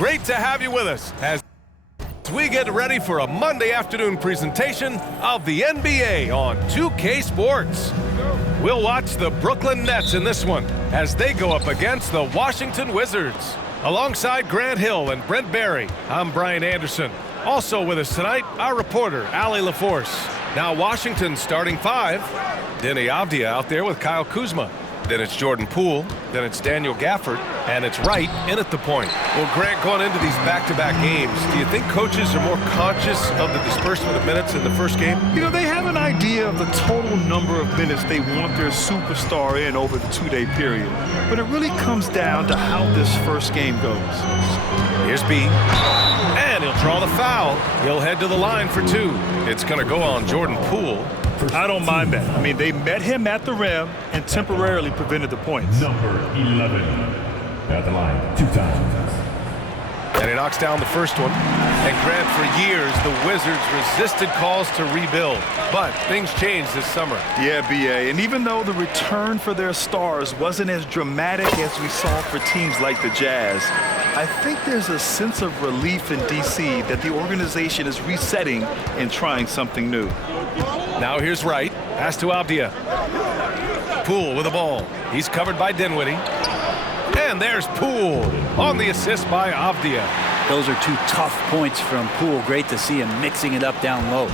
Great to have you with us as we get ready for a Monday afternoon presentation of the NBA on 2K Sports. We'll watch the Brooklyn Nets in this one as they go up against the Washington Wizards. Alongside Grant Hill and Brent Barry, I'm Brian Anderson. Also with us tonight, our reporter, Allie LaForce. Now Washington's starting five. Deni Avdija out there with Kyle Kuzma. Then it's Jordan Poole. Then it's Daniel Gafford. And it's Wright in at the point. Well, Grant, going into these back-to-back games, do you think coaches are more conscious of the disbursement of minutes in the first game? You know, they have an idea of the total number of minutes they want their superstar in over the two-day period. But it really comes down to how this first game goes. Here's B. And he'll draw the foul. He'll head to the line for two. It's going to go on Jordan Poole. I don't mind that. I mean, they met him at the rim and temporarily prevented the points. Number 11 at the line, 2 times. And he knocks down the first one. And Grant, for years, the Wizards resisted calls to rebuild. But things changed this summer. Yeah, B.A. And even though the return for their stars wasn't as dramatic as we saw for teams like the Jazz, I think there's a sense of relief in D.C. that the organization is resetting and trying something new. Now here's Wright. Pass to Avdija. Poole with the ball. He's covered by Dinwiddie. And there's Poole on the assist by Avdija. Those are two tough points from Poole. Great to see him mixing it up down low.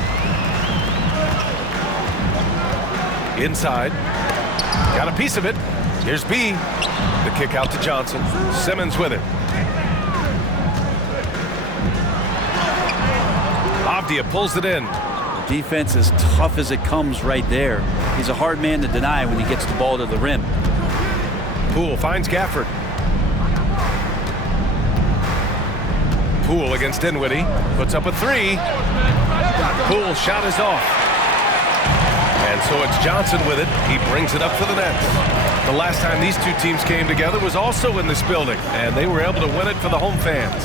Inside. Got a piece of it. Here's B. The kick out to Johnson. Simmons with it. Avdija pulls it in. Defense as tough as it comes right there. He's a hard man to deny when he gets the ball to the rim. Poole finds Gafford. Poole against Dinwiddie. Puts up a three. Poole's shot is off. And so it's Johnson with it. He brings it up for the Nets. The last time these two teams came together was also in this building, and they were able to win it for the home fans.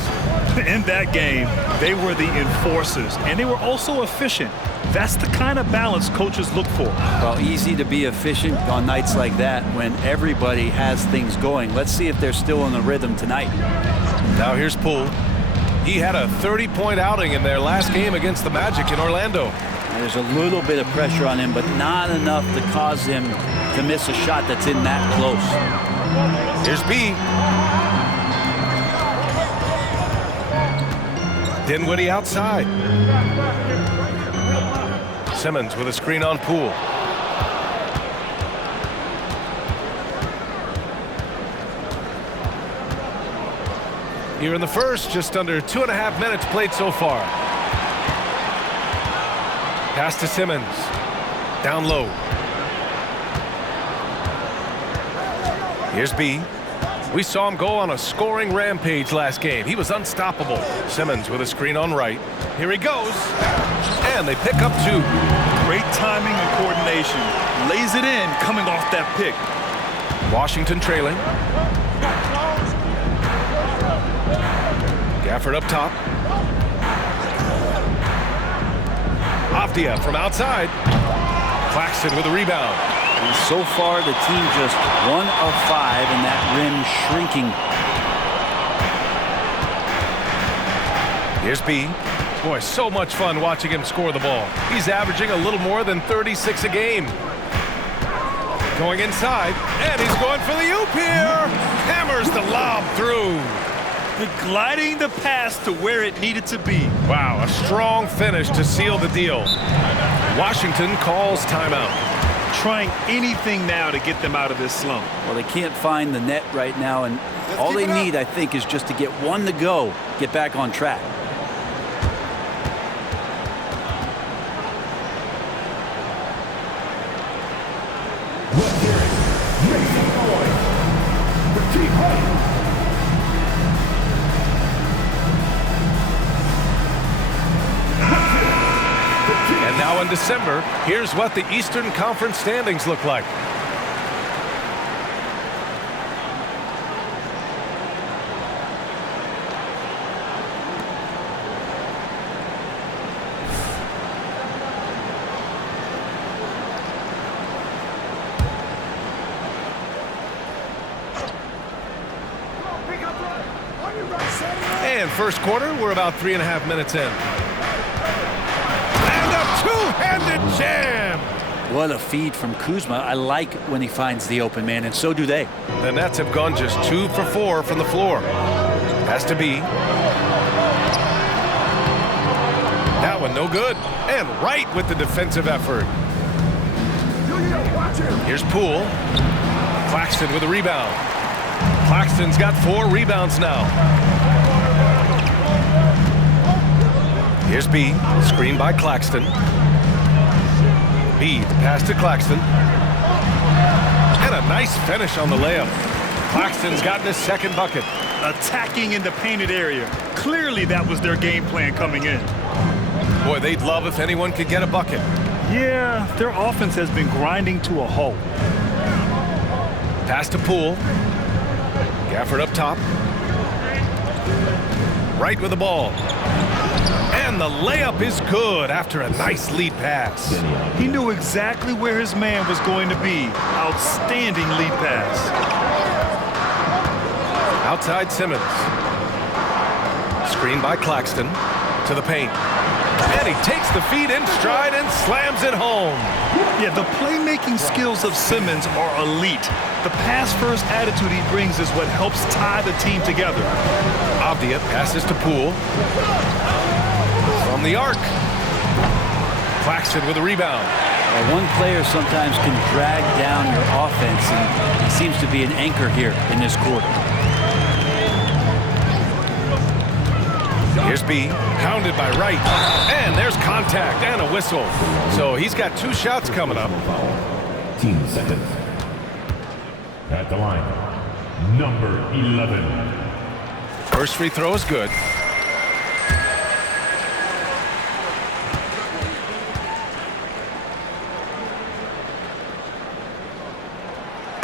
In that game, they were the enforcers, and they were also efficient. That's the kind of balance coaches look for. Well, easy to be efficient on nights like that when everybody has things going. Let's see if they're still in the rhythm tonight. Now here's Poole. He had a 30-point outing in their last game against the Magic in Orlando. There's a little bit of pressure on him, but not enough to cause him to miss a shot that's in that close. Here's B. Dinwiddie outside. Simmons with a screen on Poole. Here in the first, just under 2.5 minutes played so far. Pass to Simmons. Down low. Here's B. We saw him go on a scoring rampage last game. He was unstoppable. Simmons with a screen on Wright. Here he goes. And they pick up two. Great timing and coordination. Lays it in coming off that pick. Washington trailing. Gafford up top. Avdija from outside. Claxton with a rebound. And so far, the team just 1 of 5, and that rim shrinking. Here's B. Boy, so much fun watching him score the ball. He's averaging a little more than 36 a game. Going inside, and he's going for the oop here. Hammers the lob through. Gliding the pass to where it needed to be. Wow, a strong finish to seal the deal. Washington calls timeout. Trying anything now to get them out of this slump. Well, they can't find the net right now, and all they need, I think, is just to get one to go, get back on track. And now in December, here's what the Eastern Conference standings look like. And first quarter, we're about 3.5 minutes in. And a two-handed jam! What a feed from Kuzma. I like when he finds the open man, and so do they. The Nets have gone just 2 for 4 from the floor. Has to be. That one no good. And right with the defensive effort. Here's Poole. Claxton with a rebound. Claxton's got 4 rebounds now. Here's B. Screen by Claxton. B, the pass to Claxton. And a nice finish on the layup. Claxton's gotten his second bucket. Attacking in the painted area. Clearly that was their game plan coming in. Boy, they'd love if anyone could get a bucket. Yeah, their offense has been grinding to a halt. Pass to Poole. Gafford up top. Right with the ball. And the layup is good after a nice lead pass. He knew exactly where his man was going to be. Outstanding lead pass. Outside Simmons. Screen by Claxton to the paint. And he takes the feed in stride and slams it home. Yeah, the playmaking skills of Simmons are elite. The pass-first attitude he brings is what helps tie the team together. Avdia passes to Poole. From the arc. Claxton with a rebound. Well, one player sometimes can drag down your offense, and he seems to be an anchor here in this quarter. Here's B, pounded by Wright. And there's contact and a whistle. So he's got 2 shots coming up. 15 seconds. At the line, number 11. First free throw is good.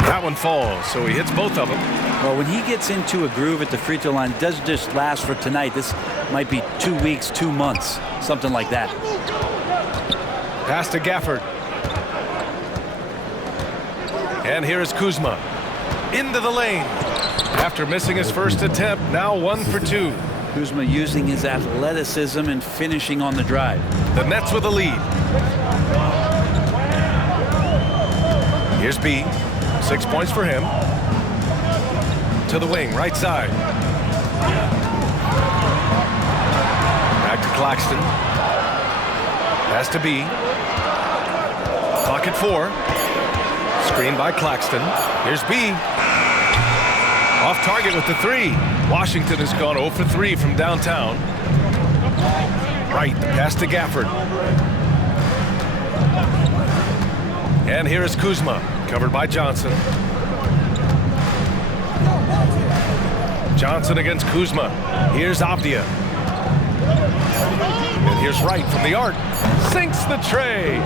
That one falls, so he hits both of them. Well, when he gets into a groove at the free throw line, it doesn't just last for tonight. This might be 2 weeks, 2 months, something like that. Pass to Gafford. And here is Kuzma. Into the lane. After missing his first attempt, now 1 for 2. Kuzma using his athleticism and finishing on the drive. The Nets with a lead. Here's B. 6 points for him. To the wing, right side. Back to Claxton. Pass to B. Clock at 4. Screen by Claxton. Here's B. Off target with the 3. Washington has gone 0 for 3 from downtown. Right, the pass to Gafford. And here is Kuzma, covered by Johnson. Johnson against Kuzma. Here's Avdia. And here's Wright from the arc. Sinks the tray.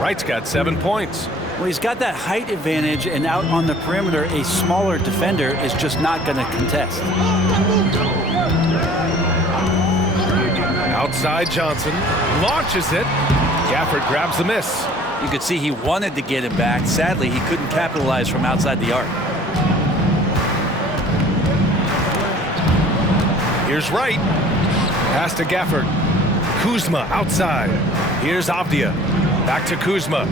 Wright's got 7 points. Well, he's got that height advantage, and out on the perimeter, a smaller defender is just not going to contest. Outside Johnson. Launches it. Gafford grabs the miss. You could see he wanted to get him back. Sadly, he couldn't capitalize from outside the arc. Here's Wright. Pass to Gafford. Kuzma outside. Here's Avdia. Back to Kuzma.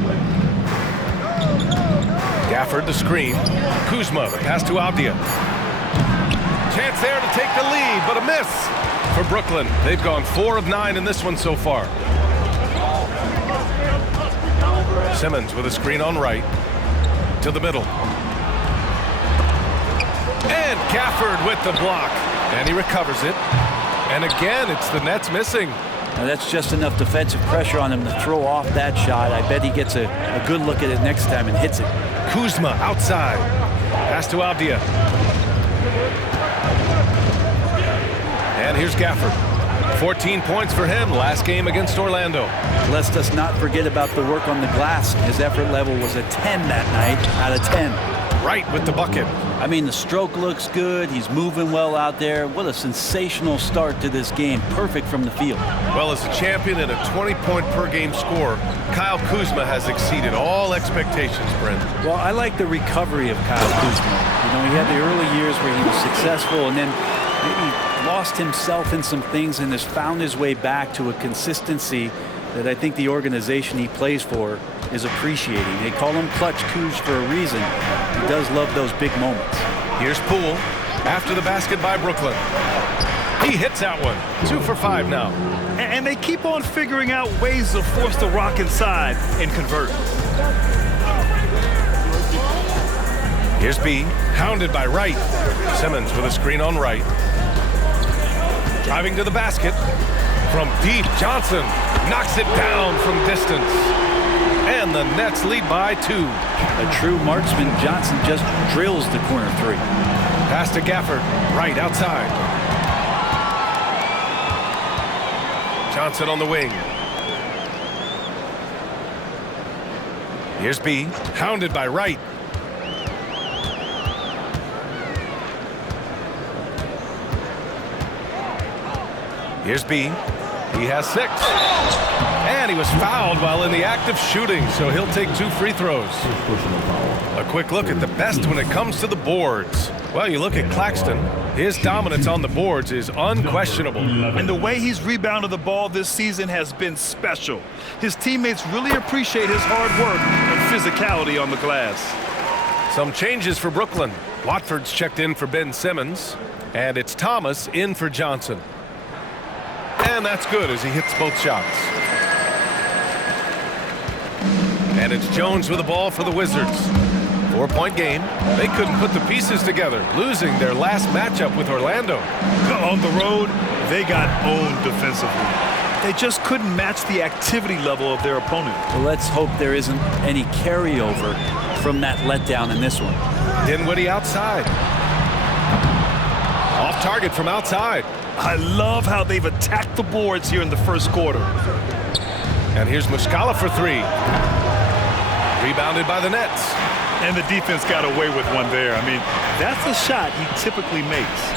Gafford the screen. Kuzma, the pass to Avdia. Chance there to take the lead, but a miss for Brooklyn. They've gone 4 of 9 in this one so far. Simmons with a screen on Wright. To the middle. And Gafford with the block. And he recovers it. And again, it's the Nets missing. Now that's just enough defensive pressure on him to throw off that shot. I bet he gets a good look at it next time and hits it. Kuzma outside. Pass to Avdia. And here's Gafford. 14 points for him last game against Orlando. Let's just not forget about the work on the glass. His effort level was a 10 that night out of 10. Right with the bucket. I mean, the stroke looks good. He's moving well out there. What a sensational start to this game. Perfect from the field. Well, as a champion and a 20-point-per-game scorer, Kyle Kuzma has exceeded all expectations, Brent. Well, I like the recovery of Kyle Kuzma. You know, he had the early years where he was successful, and then maybe lost himself in some things and has found his way back to a consistency that I think the organization he plays for is appreciating. They call him Clutch Couge for a reason. He does love those big moments. Here's Poole after the basket by Brooklyn. He hits that one. 2 for 5 now. And they keep on figuring out ways to force the Rock inside and convert. Here's B, hounded by Wright. Simmons with a screen on Wright. Driving to the basket. From deep, Johnson knocks it down from distance. And the Nets lead by 2. A true marksman, Johnson just drills the corner 3. Pass to Gafford, Wright outside. Johnson on the wing. Here's B, hounded by Wright. Here's B. He has 6. And he was fouled while in the act of shooting, so he'll take 2 free throws. A quick look at the best when it comes to the boards. Well, you look at Claxton. His dominance on the boards is unquestionable. And the way he's rebounded the ball this season has been special. His teammates really appreciate his hard work and physicality on the glass. Some changes for Brooklyn. Watford's checked in for Ben Simmons, and it's Thomas in for Johnson. And that's good as he hits both shots. And it's Jones with the ball for the Wizards. 4-point game. They couldn't put the pieces together, losing their last matchup with Orlando. On the road, they got owned defensively. They just couldn't match the activity level of their opponent. Well, let's hope there isn't any carryover from that letdown in this one. Dinwiddie outside. Off target from outside. I love how they've attacked the boards here in the first quarter. And here's Muscala for 3. Rebounded by the Nets. And the defense got away with one there. I mean, that's a shot he typically makes.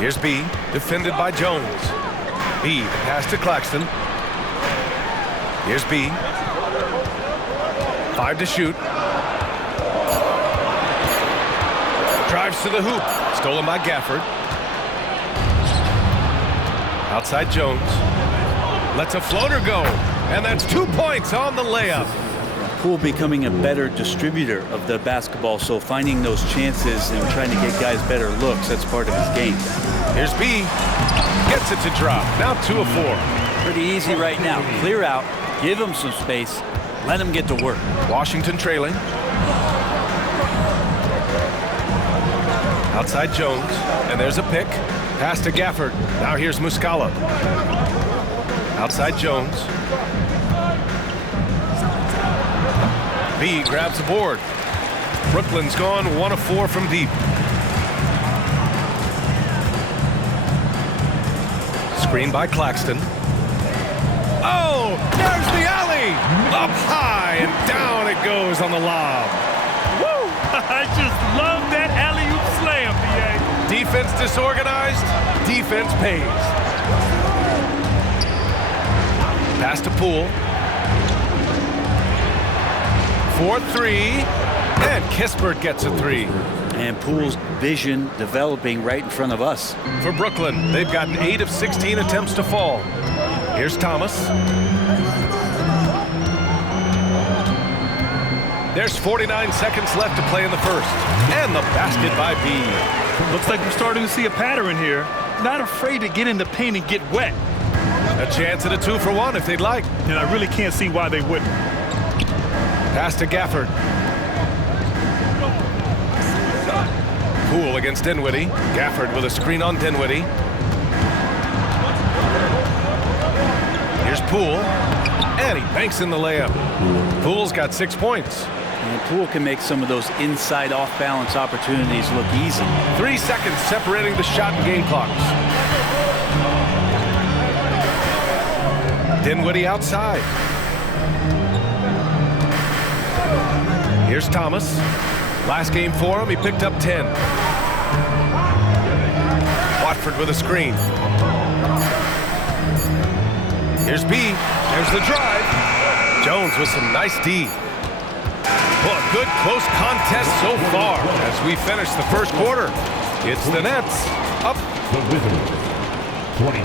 Here's B, defended by Jones. B, the pass to Claxton. Here's B. 5 to shoot. Drives to the hoop. Stolen by Gafford. Outside Jones. Lets a floater go. And that's 2 points on the layup. Poole becoming a better distributor of the basketball, so finding those chances and trying to get guys better looks, that's part of his game. Here's B. Gets it to drop. Now 2 of 4. Pretty easy right now. Clear out, give him some space, let him get to work. Washington trailing. Outside Jones. And there's a pick. Pass to Gafford. Now here's Muscala. Outside Jones. B grabs the board. Brooklyn's gone 1 of 4 from deep. Screen by Claxton. Oh, there's the alley! Up high and down it goes on the lob. Woo! I just love that alley-oop slam, B.A. Defense disorganized, defense pays. Pass to Poole. 4-3, and Kispert gets a 3. And Poole's vision developing right in front of us. For Brooklyn, they've gotten 8 of 16 attempts to fall. Here's Thomas. There's 49 seconds left to play in the first. And the basket by B. Looks like we're starting to see a pattern here. Not afraid to get in the paint and get wet. A chance at a 2 for 1 if they'd like. And I really can't see why they wouldn't. Pass to Gafford. Poole against Dinwiddie. Gafford with a screen on Dinwiddie. Here's Poole. And he banks in the layup. Poole's got 6 points. And Poole can make some of those inside off-balance opportunities look easy. 3 seconds separating the shot and game clocks. Dinwiddie outside. Here's Thomas. Last game for him, he picked up 10. Watford with a screen. Here's B. There's the drive. Jones with some nice D. Well, a good close contest so far as as we finish the first quarter. It's the Nets up. The Wizards, 22.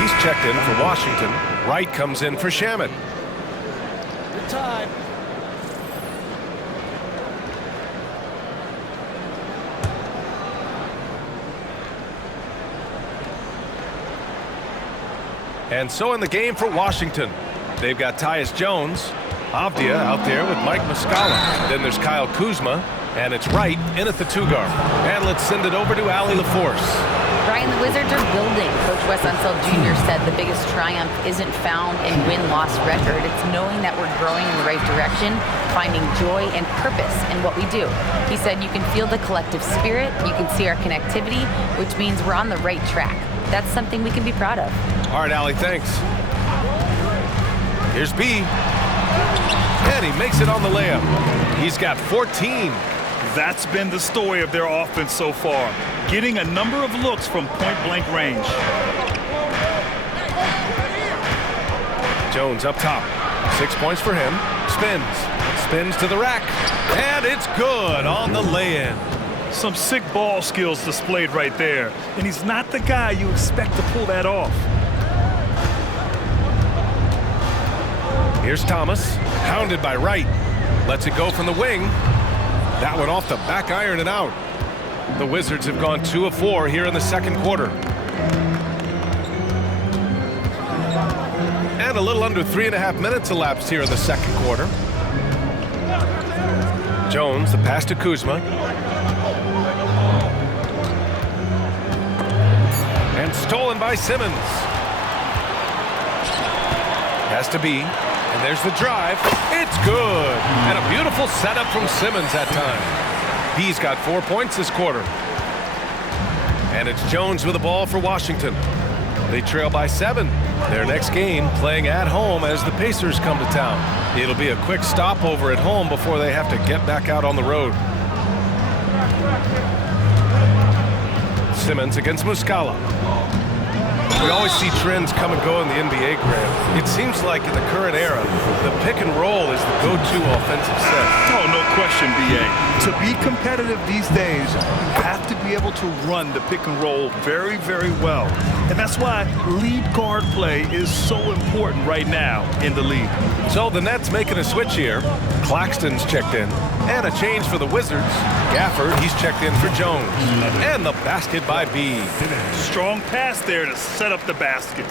He's checked in for Washington. Wright comes in for Shamet. Good time. And so in the game for Washington, they've got Tyus Jones, Avdia out there with Mike Muscala. Then there's Kyle Kuzma, and it's Wright in at the 2 guard. And let's send it over to Allie LaForce. Brian, the Wizards are building. Coach Wes Unseld Jr. said the biggest triumph isn't found in win-loss record. It's knowing that we're growing in the right direction, finding joy and purpose in what we do. He said you can feel the collective spirit, you can see our connectivity, which means we're on the right track. That's something we can be proud of. All right, Allie, thanks. Here's B. And he makes it on the layup. He's got 14. That's been the story of their offense so far, getting a number of looks from point-blank range. Jones up top. 6 points for him. Spins to the rack. And it's good on the lay-in. Some sick ball skills displayed right there. And he's not the guy you expect to pull that off. Here's Thomas, hounded by Wright. Lets it go from the wing. That one off the back iron and out. The Wizards have gone 2 of 4 here in the second quarter. And a little under 3.5 minutes elapsed here in the second quarter. Jones, the pass to Kuzma. And stolen by Simmons. Has to be. And there's the drive. It's good. And a beautiful setup from Simmons that time. He's got 4 points this quarter. And it's Jones with the ball for Washington. They trail by 7. Their next game playing at home as the Pacers come to town. It'll be a quick stopover at home before they have to get back out on the road. Simmons against Muscala. We always see trends come and go in the NBA, Grant. It seems like in the current era, the pick and roll is the go-to offensive set. Oh, no question, B.A. To be competitive these days, you have to be able to run the pick and roll very, very well. And that's why lead guard play is so important right now in the league. So the Nets making a switch here. Claxton's checked in. And a change for the Wizards. Gafford, he's checked in for Jones. And the basket by B. Strong pass there to set up the basket.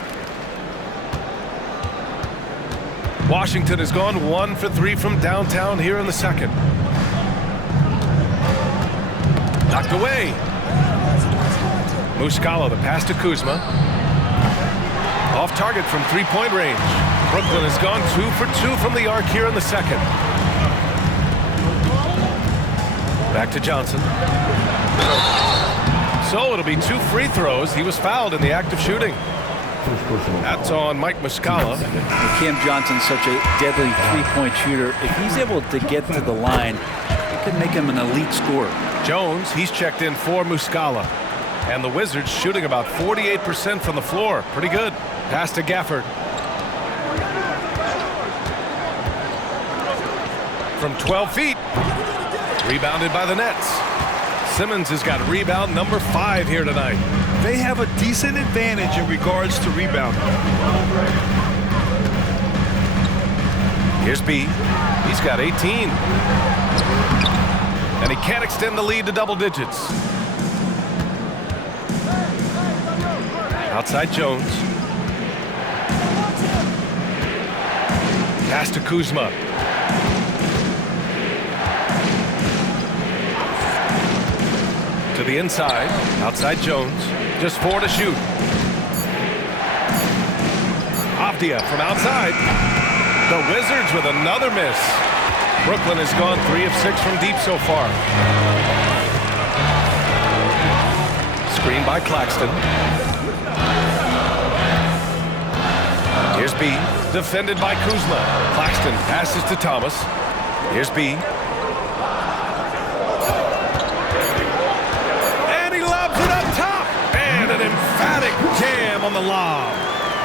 Washington has gone 1 for 3 from downtown here in the second. Knocked away. Muscala, the pass to Kuzma. Off target from 3-point range. Brooklyn has gone 2 for 2 from the arc here in the second. Back to Johnson. So it'll be 2 free throws. He was fouled in the act of shooting. That's on Mike Muscala. Cam Johnson's such a deadly three-point shooter. If he's able to get to the line, it could make him an elite scorer. Jones, he's checked in for Muscala. And the Wizards shooting about 48% from the floor. Pretty good. Pass to Gafford. From 12 feet. Rebounded by the Nets. Simmons has got rebound number 5 here tonight. They have a decent advantage in regards to rebounding. Here's B. He's got 18. And he can't extend the lead to double digits. Outside Jones. Pass to Kuzma. To the inside. Outside Jones. Just 4 to shoot. Avdia from outside. The Wizards with another miss. Brooklyn has gone 3 of 6 from deep so far. Screen by Claxton. Here's B. Defended by Kuzma. Claxton passes to Thomas. Here's B. And he lobs it up top. And an emphatic jam on the lob.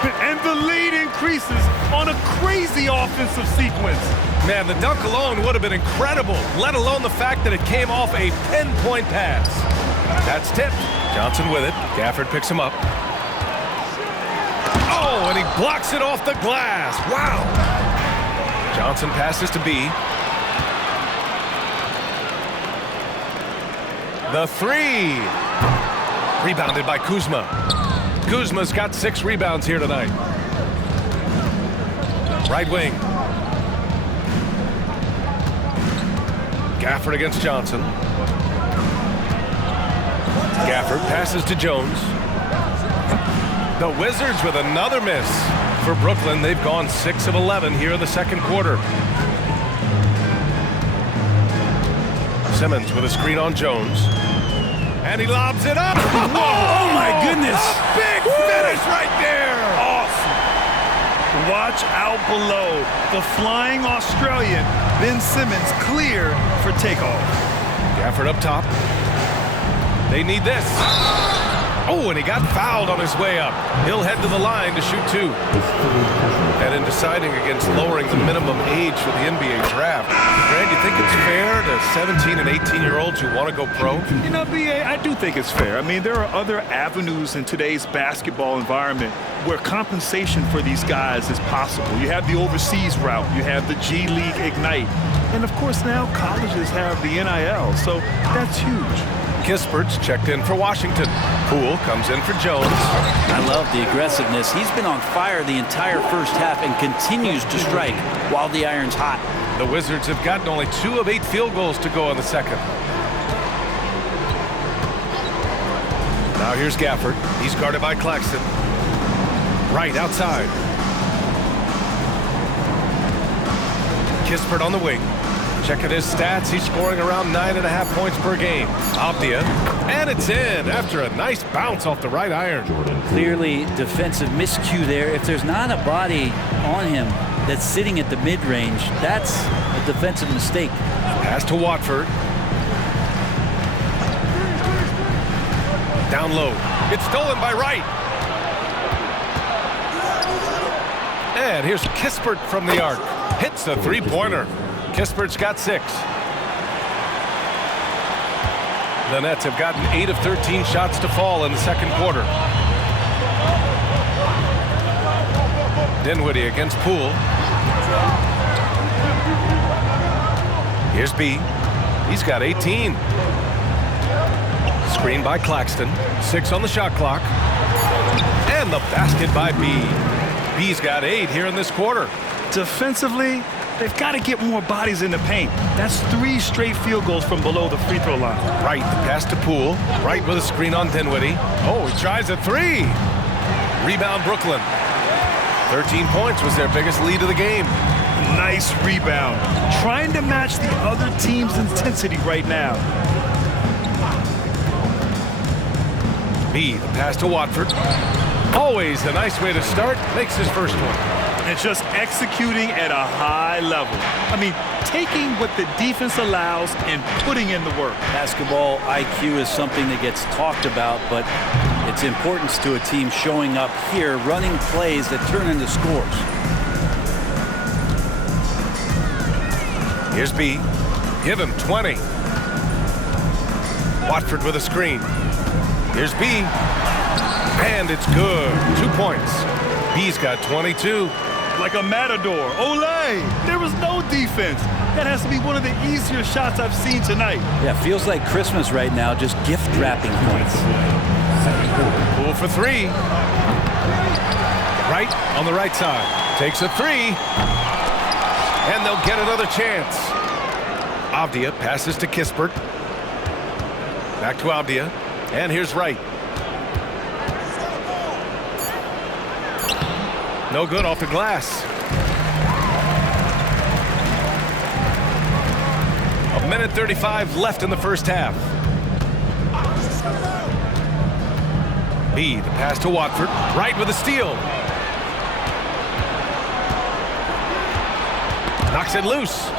And the lead increases on a crazy offensive sequence. Man, the dunk alone would have been incredible, let alone the fact that it came off a pinpoint pass. That's tipped. Johnson with it. Gafford picks him up. Oh, and he blocks it off the glass. Wow. Johnson passes to B. The three. Rebounded by Kuzma. Kuzma's got 6 rebounds here tonight. Right wing. Gafford against Johnson. Gafford passes to Jones. The Wizards with another miss. For Brooklyn, they've gone 6 of 11 here in the second quarter. Simmons with a screen on Jones. And he lobs it up. Oh, my goodness. A big finish right there. Awesome. Watch out below. The flying Australian, Ben Simmons, clear for takeoff. Gafford up top. They need this. Oh, and he got fouled on his way up. He'll head to the line to shoot 2. And in deciding against lowering the minimum age for the NBA draft, Grant, you think it's fair to 17 and 18-year-olds who want to go pro? You know, B.A., I do think it's fair. I mean, there are other avenues in today's basketball environment where compensation for these guys is possible. You have the overseas route. You have the G League Ignite. And, of course, now colleges have the NIL, so that's huge. Kispert's checked in for Washington. Poole comes in for Jones. I love the aggressiveness. He's been on fire the entire first half and continues to strike while the iron's hot. The Wizards have gotten only 2 of 8 field goals to go in the second. Now here's Gafford. He's guarded by Claxton. Right outside. Kispert on the wing. Checking his stats, he's scoring around 9.5 points per game. Avdia, and it's in after a nice bounce off the right iron. Clearly defensive miscue there. If there's not a body on him that's sitting at the mid-range, that's a defensive mistake. Pass to Watford. Down low. It's stolen by Wright. And here's Kispert from the arc. Hits the three-pointer. Kispert's got 6. The Nets have gotten 8 of 13 shots to fall in the second quarter. Dinwiddie against Poole. Here's B. He's got 18. Screen by Claxton. 6 on the shot clock. And the basket by B. B's got 8 here in this quarter. Defensively, they've got to get more bodies in the paint. That's 3 straight field goals from below the free throw line. Wright, the pass to Poole. Wright with a screen on Dinwiddie. Oh, he tries a 3. Rebound Brooklyn. 13 points was their biggest lead of the game. Nice rebound. Trying to match the other team's intensity right now. B, the pass to Watford. Always a nice way to start. Makes his first one. And just executing at a high level. I mean, taking what the defense allows and putting in the work. Basketball IQ is something that gets talked about, but its importance to a team showing up here, running plays that turn into scores. Here's B. Give him 20. Watford with a screen. Here's B. And it's good. 2 points. B's got 22. Like a matador. Olay! There was no defense. That has to be one of the easier shots I've seen tonight. Yeah, feels like Christmas right now, just gift wrapping points. Poole for 3. Right on the right side. Takes a 3. And they'll get another chance. Avdia passes to Kispert. Back to Avdia. And here's Wright. No good off the glass. A minute 35 left in the first half. B, the pass to Watford. Wright with a steal. Knocks it loose.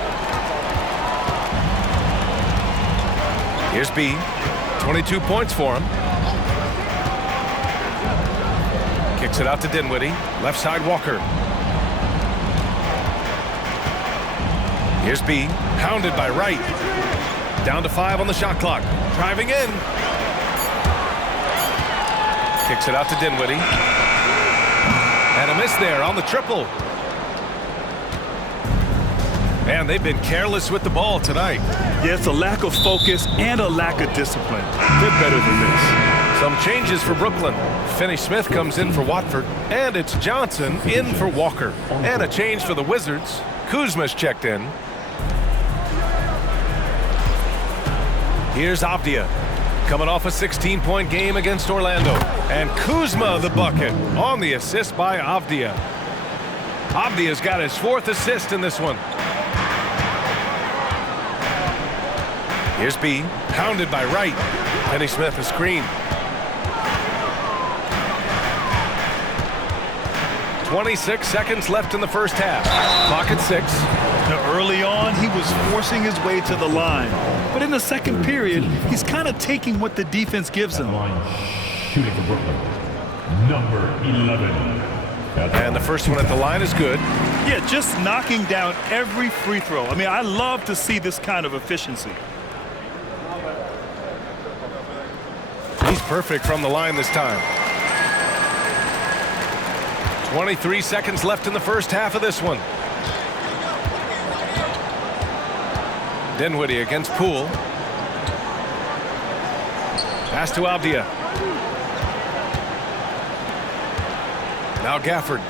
Here's B. 22 points for him. Kicks it out to Dinwiddie. Left side, Walker. Here's B. Hounded by Wright. Down to 5 on the shot clock. Driving in. Kicks it out to Dinwiddie. And a miss there on the triple. Man, they've been careless with the ball tonight. Yeah, it's a lack of focus and a lack of discipline. They're better than this. Some changes for Brooklyn. Finney-Smith comes in for Watford, and it's Johnson in for Walker. And a change for the Wizards. Kuzma's checked in. Here's Avdia, coming off a 16-point game against Orlando. And Kuzma the bucket on the assist by Avdia. Avdia's got his 4th assist in this one. Here's B, hounded by Wright. Finney-Smith a screen. 26 seconds left in the first half. Clock at 6. Now, early on, he was forcing his way to the line. But in the second period, he's kind of taking what the defense gives him. Line shooting for Brooklyn. Number 11. And the first one at the line is good. Yeah, just knocking down every free throw. I mean, I love to see this kind of efficiency. He's perfect from the line this time. 23 seconds left in the first half of this one. Dinwiddie against Poole. Pass to Avdia. Now Gafford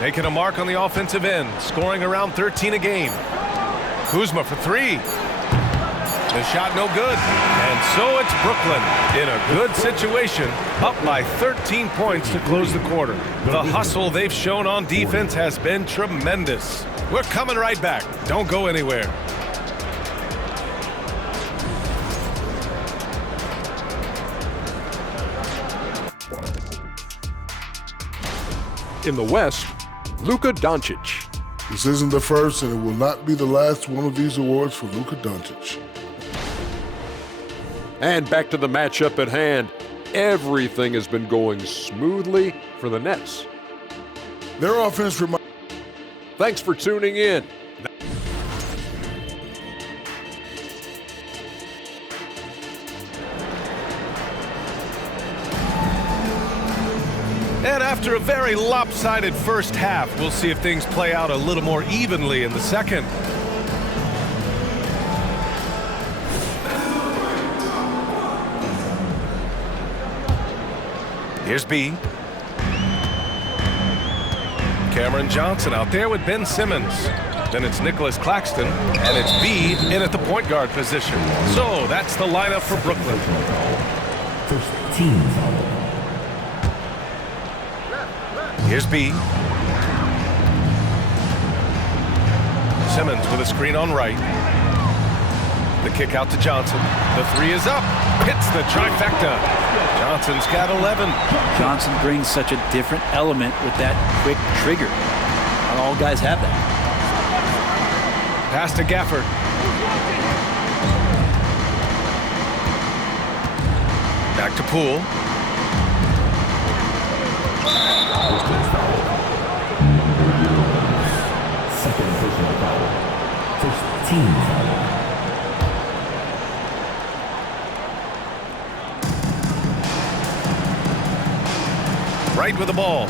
making a mark on the offensive end, scoring around 13 a game. Kuzma for 3. The shot no good. And so it's Brooklyn in a good situation, up by 13 points to close the quarter. The hustle they've shown on defense has been tremendous. We're coming right back. Don't go anywhere. In the West, Luka Doncic. This isn't the first, and it will not be the last one of these awards for Luka Doncic. And back to the matchup at hand. Everything has been going smoothly for the Nets. Their offense reminds. Thanks for tuning in. And after a very lopsided first half, we'll see if things play out a little more evenly in the second. Here's B. Cameron Johnson out there with Ben Simmons. Then it's Nicholas Claxton, and it's B in at the point guard position. So that's the lineup for Brooklyn. First team foul. Here's B. Simmons with a screen on right. The kick out to Johnson. The 3 is up. Hits the trifecta. Johnson's got 11. Johnson brings such a different element with that quick trigger. Not all guys have that. Pass to Gafford. Back to Poole. Second personal foul. First team foul. Right with the ball.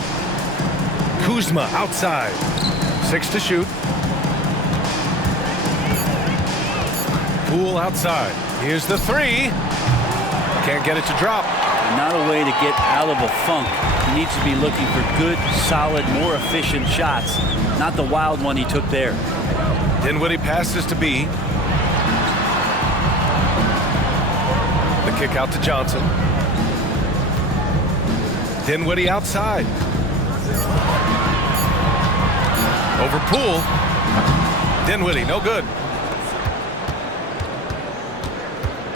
Kuzma outside. 6 to shoot. Poole outside. Here's the 3. Can't get it to drop. Not a way to get out of a funk. He needs to be looking for good, solid, more efficient shots. Not the wild one he took there. Dinwiddie passes to B. The kick out to Johnson. Dinwiddie outside. Over Poole. Dinwiddie, no good.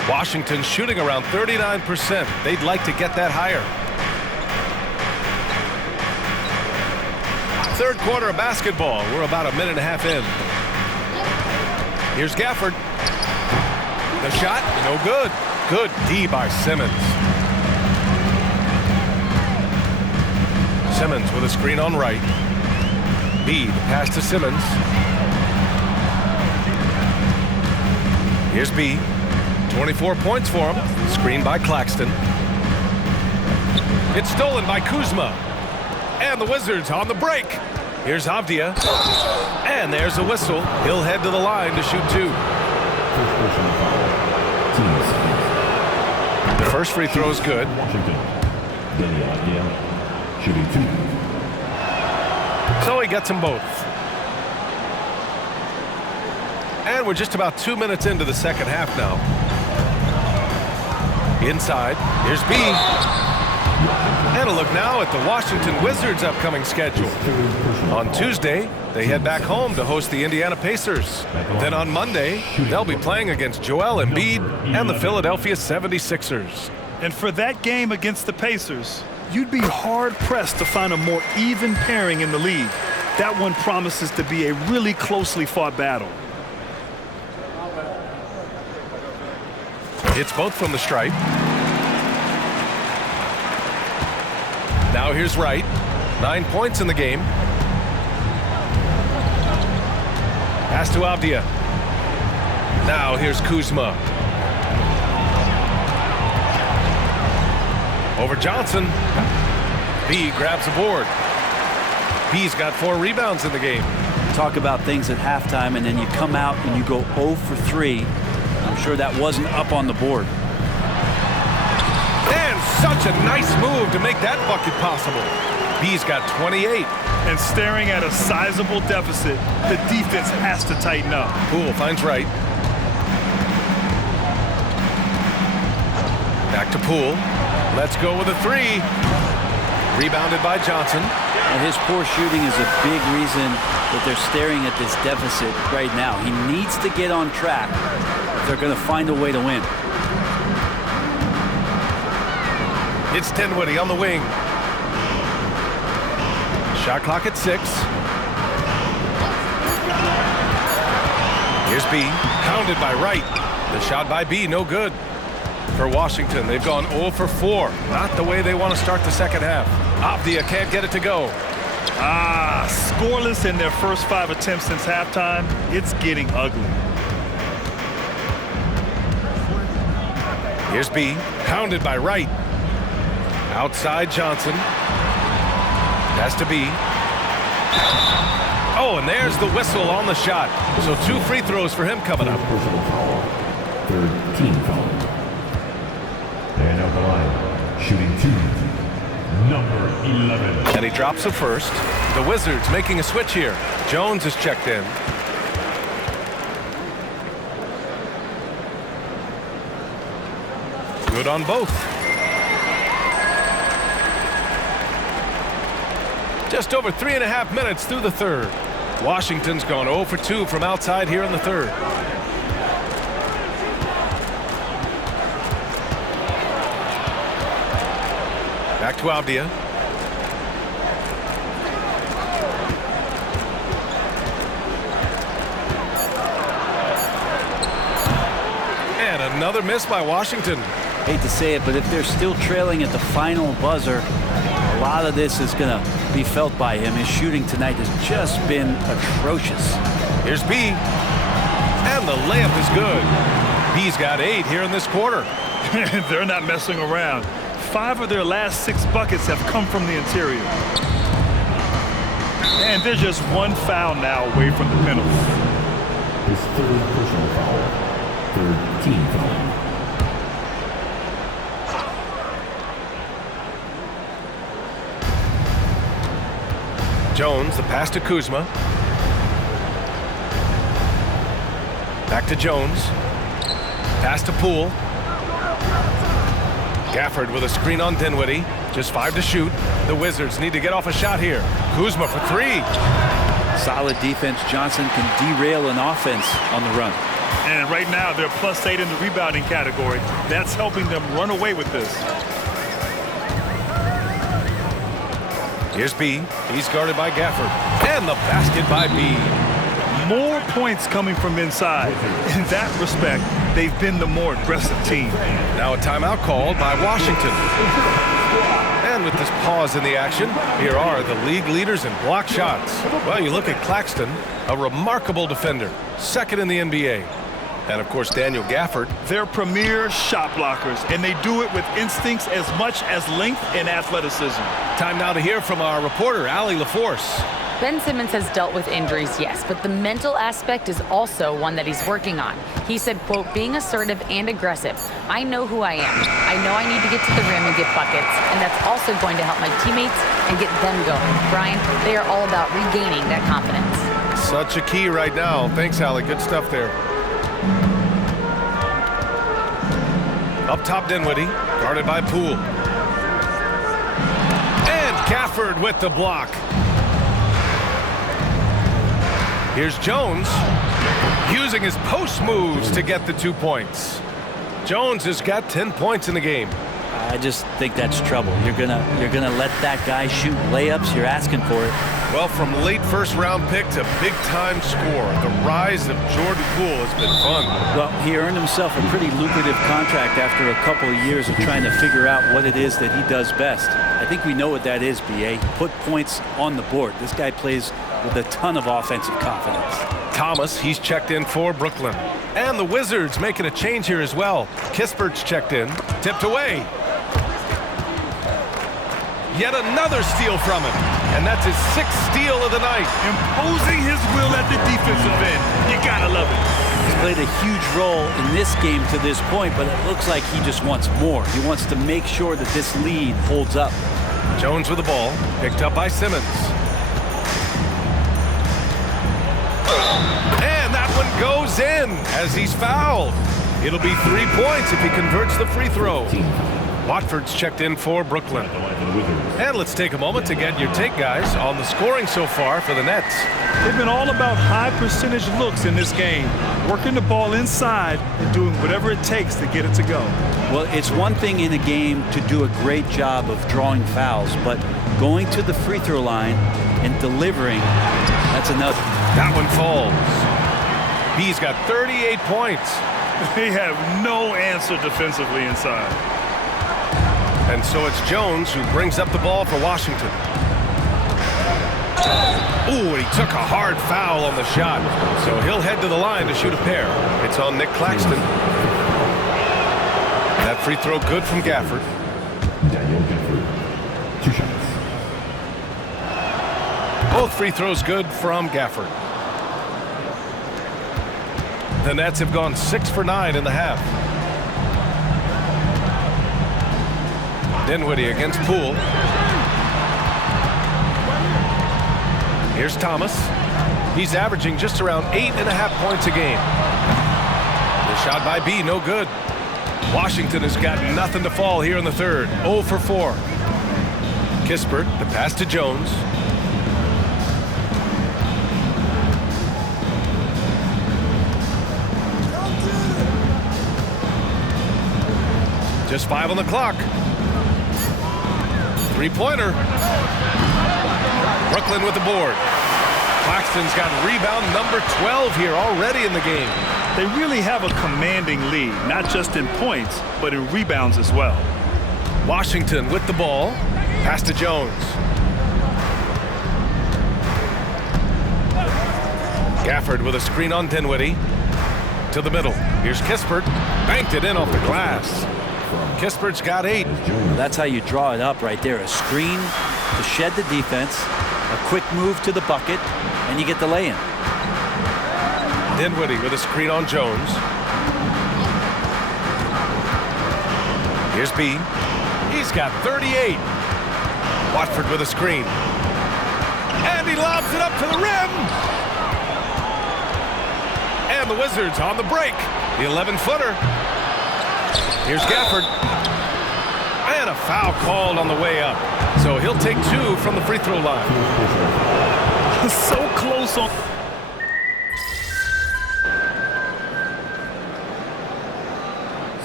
Washington shooting around 39%. They'd like to get that higher. Third quarter of basketball. We're about a minute and a half in. Here's Gafford. The shot, no good. Good D by Simmons. Simmons with a screen on right. B, the pass to Simmons. Here's B. 24 points for him. Screen by Claxton. It's stolen by Kuzma. And the Wizards on the break. Here's Avdia. And there's a whistle. He'll head to the line to shoot 2. The first free throw is good. Washington. Denny Avdia shooting 2. So he gets them both. And we're just about 2 minutes into the second half now. Inside, here's B. And a look now at the Washington Wizards' upcoming schedule. On Tuesday, they head back home to host the Indiana Pacers. Then on Monday, they'll be playing against Joel Embiid and the Philadelphia 76ers. And for that game against the Pacers, you'd be hard-pressed to find a more even pairing in the league. That one promises to be a really closely fought battle. It's both from the stripe. Now here's Wright. 9 points in the game. Pass to Avdia. Now here's Kuzma. Over Johnson. B grabs a board. B's got 4 rebounds in the game. Talk about things at halftime, and then you come out and you go 0 for 3. I'm sure that wasn't up on the board. And such a nice move to make that bucket possible. B's got 28. And staring at a sizable deficit, the defense has to tighten up. Poole finds Wright. Back to Poole. Let's go with a 3. Rebounded by Johnson. And his poor shooting is a big reason that they're staring at this deficit right now. He needs to get on track if they're going to find a way to win. It's Dinwiddie on the wing. Shot clock at 6. Here's B, pounded by Wright. The shot by B, no good. For Washington, they've gone 0 for 4. Not the way they want to start the second half. Avdia can't get it to go. Scoreless in their first 5 attempts since halftime. It's getting ugly. Here's B, pounded by Wright. Outside Johnson. Pass to B. Oh, and there's the whistle on the shot. So 2 free throws for him coming up. Personal foul. Third team foul. And out the line, shooting 2, number 11. And he drops the first. The Wizards making a switch here. Jones is checked in. Good on both. Just over 3.5 minutes through the third. Washington's gone 0 for 2 from outside here in the third. Back to Avdia. And another miss by Washington. Hate to say it, but if they're still trailing at the final buzzer, a lot of this is going to be felt by him. His shooting tonight has just been atrocious. Here's B. And the layup is good. B's got 8 here in this quarter. They're not messing around. 5 of their last 6 buckets have come from the interior. And they're just 1 foul now away from the penalty. His 3rd personal foul. 3rd team foul. Jones, the pass to Kuzma. Back to Jones. Pass to Poole. Gafford with a screen on Dinwiddie. Just 5 to shoot. The Wizards need to get off a shot here. Kuzma for 3. Solid defense. Johnson can derail an offense on the run. And right now they're +8 in the rebounding category. That's helping them run away with this. Here's B. He's guarded by Gafford. And the basket by B. More points coming from inside. In that respect, they've been the more aggressive team. Now a timeout called by Washington. And with this pause in the action, here are the league leaders in block shots. Well, you look at Claxton, a remarkable defender, second in the NBA. And, of course, Daniel Gafford. They're premier shot blockers, and they do it with instincts as much as length and athleticism. Time now to hear from our reporter, Allie LaForce. Ben Simmons has dealt with injuries, yes, but the mental aspect is also one that he's working on. He said, quote, being assertive and aggressive. I know who I am. I know I need to get to the rim and get buckets, and that's also going to help my teammates and get them going. Brian, they are all about regaining that confidence. Such a key right now. Thanks, Allie. Good stuff there. Up top, Dinwiddie, guarded by Poole. And Gafford with the block. Here's Jones, using his post moves to get the 2 points. Jones has got 10 points in the game. I just think that's trouble. You're gonna let that guy shoot layups. You're asking for it. Well, from late first-round pick to big-time scorer, the rise of Jordan Poole has been fun. Well, he earned himself a pretty lucrative contract after a couple of years of trying to figure out what it is that he does best. I think we know what that is, B.A. Put points on the board. This guy plays with a ton of offensive confidence. Thomas, he's checked in for Brooklyn. And the Wizards making a change here as well. Kispert's checked in, tipped away. Yet another steal from him. And that's his 6th steal of the night. Imposing his will at the defensive end. You gotta love it. He's played a huge role in this game to this point, but it looks like he just wants more. He wants to make sure that this lead holds up. Jones with the ball, picked up by Simmons. And that one goes in as he's fouled. It'll be 3 points if he converts the free throw. Watford's checked in for Brooklyn. And let's take a moment to get your take, guys, on the scoring so far for the Nets. They've been all about high percentage looks in this game, working the ball inside and doing whatever it takes to get it to go. Well, it's one thing in a game to do a great job of drawing fouls, but going to the free throw line and delivering, that's another. That one falls. He's got 38 points. They have no answer defensively inside. And so it's Jones who brings up the ball for Washington. Ooh, and he took a hard foul on the shot. So he'll head to the line to shoot a pair. It's on Nick Claxton. That free throw good from Gafford. Daniel Gafford, 2 shots. Both free throws good from Gafford. The Nets have gone 6 for 9 in the half. Dinwiddie against Poole. Here's Thomas. He's averaging just around 8.5 points a game. The shot by B, no good. Washington has got nothing to fall here in the third. 0 for 4. Kispert, the pass to Jones. Just 5 on the clock. 3-pointer. Brooklyn with the board. Claxton's got rebound number 12 here already in the game. They really have a commanding lead, not just in points, but in rebounds as well. Washington with the ball. Pass to Jones. Gafford with a screen on Dinwiddie. To the middle. Here's Kispert. Banked it in off the glass. Kispert's got 8. That's how you draw it up right there. A screen to shed the defense, a quick move to the bucket, and you get the lay-in. Dinwiddie with a screen on Jones. Here's B. He's got 38. Watford with a screen. And he lobs it up to the rim. And the Wizards on the break. The 11-footer. Here's Gafford. And a foul called on the way up. So he'll take 2 from the free throw line. So close on.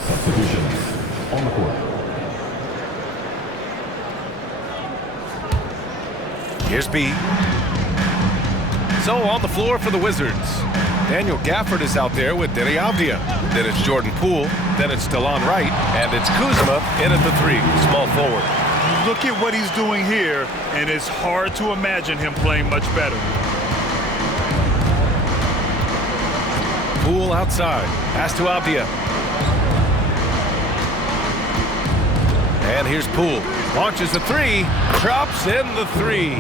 Substitutions on the court. Here's B. So on the floor for the Wizards. Daniel Gafford is out there with Deni Avdija. Then it's Jordan Poole. Then it's DeLon Wright. And it's Kuzma in at the 3, small forward. Look at what he's doing here, and it's hard to imagine him playing much better. Poole outside. Pass to Avdia. And here's Poole. Launches the three. Drops in the three.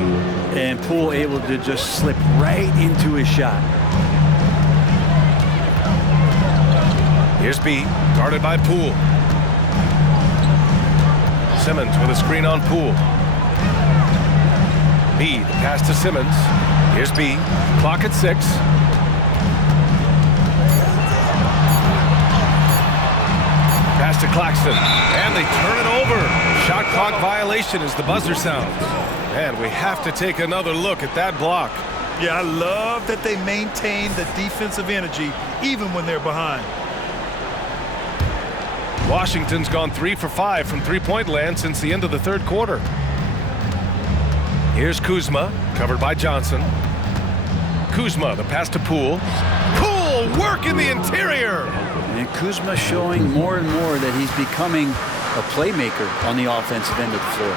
And Poole able to just slip right into his shot. Here's B. Guarded by Poole. Simmons with a screen on Poole. B. The pass to Simmons. Here's B. Clock at 6. Pass to Claxton, and they turn it over. Shot clock violation as the buzzer sounds. And we have to take another look at that block. Yeah, I love that they maintain the defensive energy even when they're behind. Washington's gone 3 for 5 from three-point land since the end of the third quarter. Here's Kuzma, covered by Johnson. Kuzma, the pass to Poole. Poole, work in the interior. And Kuzma showing more and more that he's becoming a playmaker on the offensive end of the floor.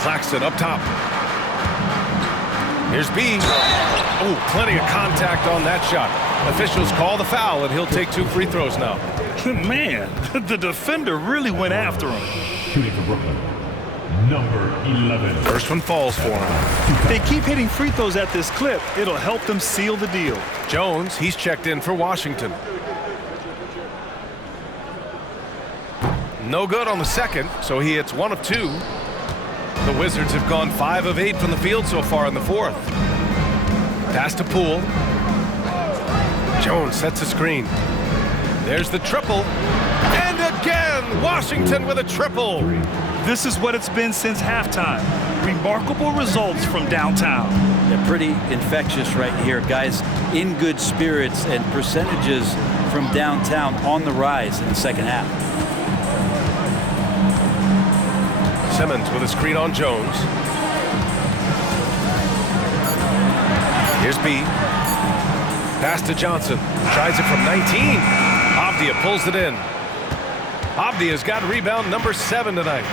Claxton up top. Here's B. Oh, plenty of contact on that shot. Officials call the foul, and he'll take 2 free throws now. Man, the defender really went after him. Shooting for Brooklyn, number 11. First one falls for him. They keep hitting free throws at this clip. It'll help them seal the deal. Jones, he's checked in for Washington. No good on the second, so he hits 1 of 2. The Wizards have gone 5 of 8 from the field so far in the fourth. Pass to Poole. Jones sets a screen. There's the triple. And again, Washington with a triple. This is what it's been since halftime. Remarkable results from downtown. They're pretty infectious right here. Guys in good spirits, and percentages from downtown on the rise in the second half. Simmons with a screen on Jones. Here's B. Pass to Johnson. Tries it from 19. Avdia pulls it in. Avdia's got rebound number 7 tonight.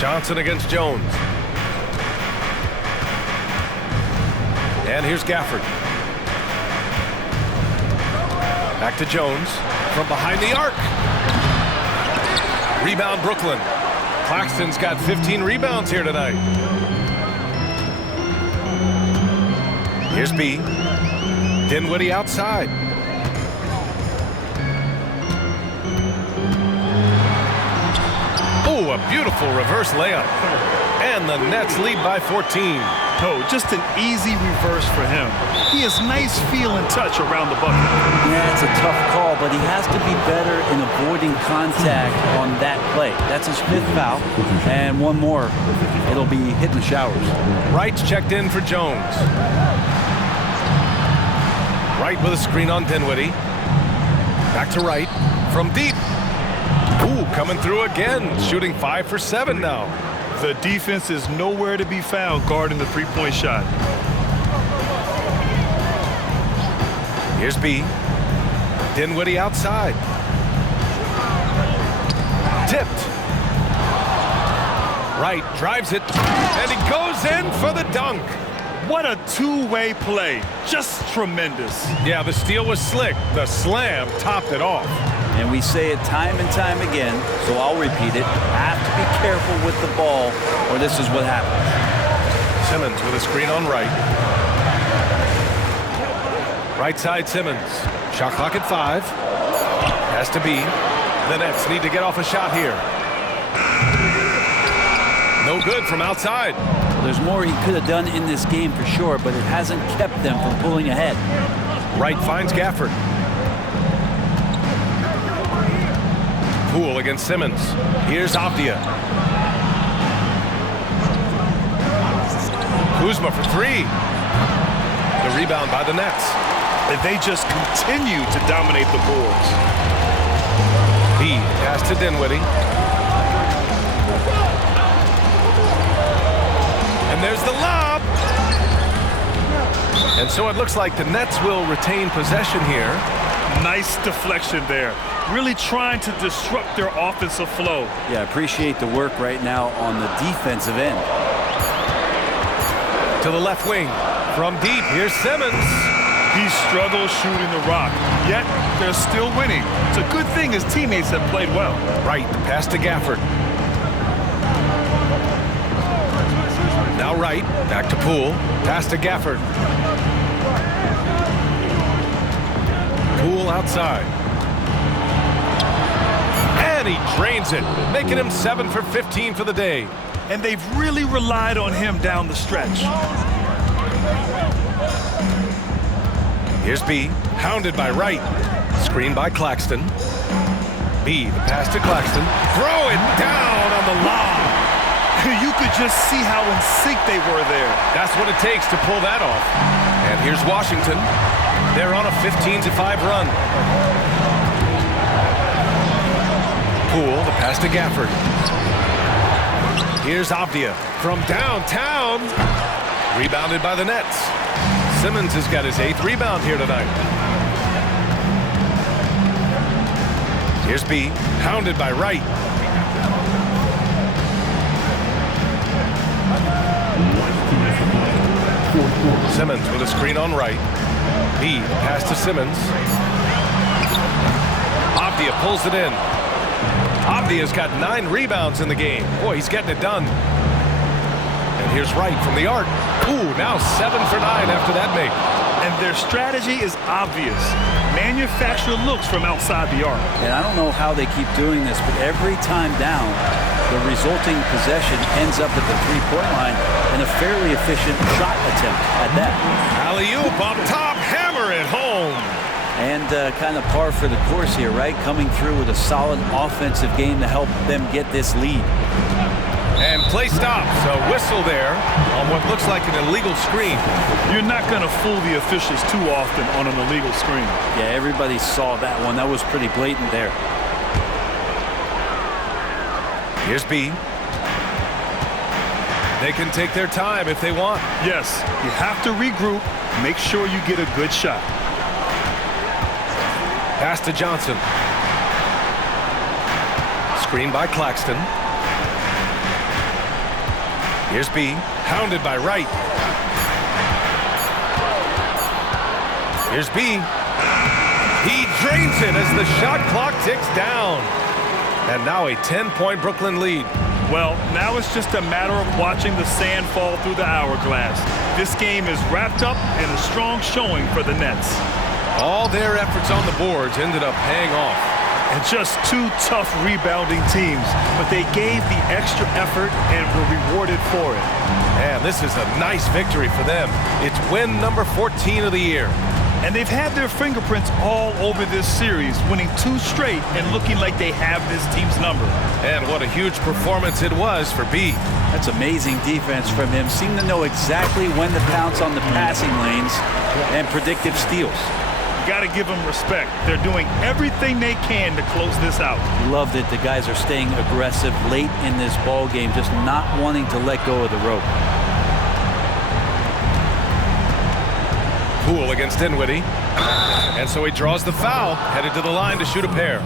Johnson against Jones. And here's Gafford. Back to Jones. From behind the arc. Rebound Brooklyn. Claxton's got 15 rebounds here tonight. Here's B. Dinwiddie outside. Oh, a beautiful reverse layup. And the Nets lead by 14. Oh, just an easy reverse for him. He has nice feel and touch around the bucket. Yeah, it's a tough call, but he has to be better in avoiding contact on that play. That's his 5th foul, and one more. It'll be hitting the showers. Wright's checked in for Jones. Wright with a screen on Dinwiddie. Back to Wright from deep. Ooh, coming through again, shooting 5 for 7 now. The defense is nowhere to be found guarding the three-point shot. Here's B. Dinwiddie outside. Tipped. Wright drives it, and he goes in for the dunk. What a two-way play. Just tremendous. Yeah, the steal was slick. The slam topped it off. And we say it time and time again, so I'll repeat it. Have to be careful with the ball, or this is what happens. Simmons with a screen on Wright. Right side Simmons. Shot clock at 5. Has to be. The Nets need to get off a shot here. No good from outside. Well, there's more he could have done in this game for sure, but it hasn't kept them from pulling ahead. Wright finds Gafford. Poole against Simmons. Here's Avdia. Kuzma for 3. The rebound by the Nets. And they just continue to dominate the boards. B. Pass to Dinwiddie. And there's the lob. And so it looks like the Nets will retain possession here. Nice deflection there. Really trying to disrupt their offensive flow. Yeah, appreciate the work right now on the defensive end. To the left wing. From deep, here's Simmons. He struggles shooting the rock, yet they're still winning. It's a good thing his teammates have played well. Right, the pass to Gafford. Now right, back to Poole. Pass to Gafford. Poole outside. And he drains it, making him 7 for 15 for the day. And they've really relied on him down the stretch. Here's B, hounded by Wright. Screen by Claxton. B, the pass to Claxton. Throw it down on the lob. You could just see how in sync they were there. That's what it takes to pull that off. And here's Washington. They're on a 15-5 run. Poole, the pass to Gafford. Here's Avdia from downtown. Rebounded by the Nets. Simmons has got his 8th rebound here tonight. Here's B, hounded by Wright. Simmons with a screen on Wright. B, pass to Simmons. Avdia pulls it in. Avdia's got 9 rebounds in the game. Boy, he's getting it done. And here's Wright from the arc. Ooh, now 7 for 9 after that make. And their strategy is obvious. Manufacture looks from outside the arc. And I don't know how they keep doing this, but every time down, the resulting possession ends up at the three-point line and a fairly efficient shot attempt at that. Alley-oop up top, hammer it home. And kind of par for the course here, right? Coming through with a solid offensive game to help them get this lead. And play stops. A whistle there on what looks like an illegal screen. You're not going to fool the officials too often on an illegal screen. Yeah, everybody saw that one. That was pretty blatant there. Here's B. They can take their time if they want. Yes, you have to regroup. Make sure you get a good shot. Pass to Johnson. Screen by Claxton. Here's B, hounded by Wright. Here's B. He drains it as the shot clock ticks down. And now a 10-point Brooklyn lead. Well, now it's just a matter of watching the sand fall through the hourglass. This game is wrapped up in a strong showing for the Nets. All their efforts on the boards ended up paying off. And just 2 tough rebounding teams, but they gave the extra effort and were rewarded for it. Man, this is a nice victory for them. It's win number 14 of the year. And they've had their fingerprints all over this series, winning 2 straight and looking like they have this team's number. And what a huge performance it was for B. That's amazing defense from him. Seemed to know exactly when to pounce on the passing lanes and predictive steals. Got to give them respect. They're doing everything they can to close this out. Love that the guys are staying aggressive late in this ball game, just not wanting to let go of the rope. Poole against Dinwiddie. And so he draws the foul, headed to the line to shoot a pair.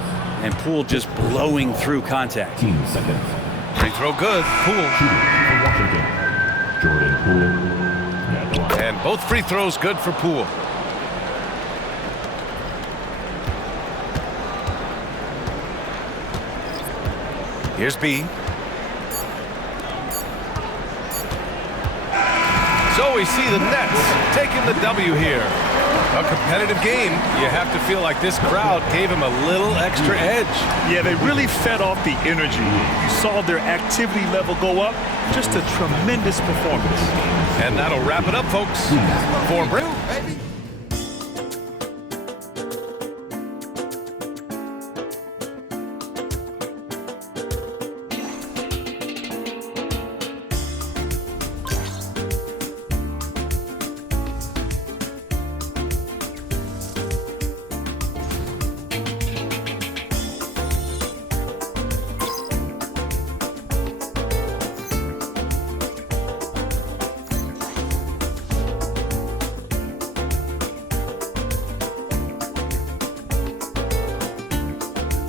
And Poole just blowing through contact. 15 seconds. Free throw good. Poole. Shooting for Washington. Jordan Poole at the line. And both free throws good for Poole. Here's B. So we see the Nets taking the W here. A competitive game. You have to feel like this crowd gave him a little extra edge. Yeah, they really fed off the energy. You saw their activity level go up. Just a tremendous performance. And that'll wrap it up, folks. For Britain.